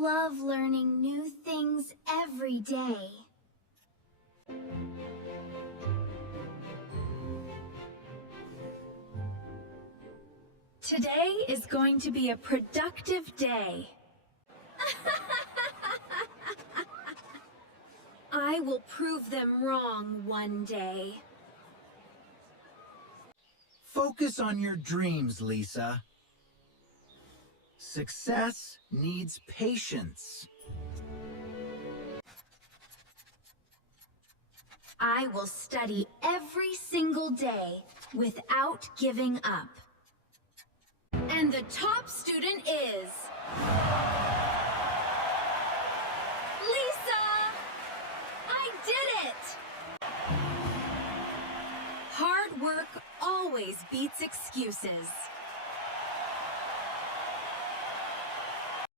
love learning new things every day. Today is going to be a productive day. I will prove them wrong one day. Focus on your dreams, Lisa. Success needs patience. I will study every single day without giving up. And the top student is... Lisa! I did it! Hard work always beats excuses.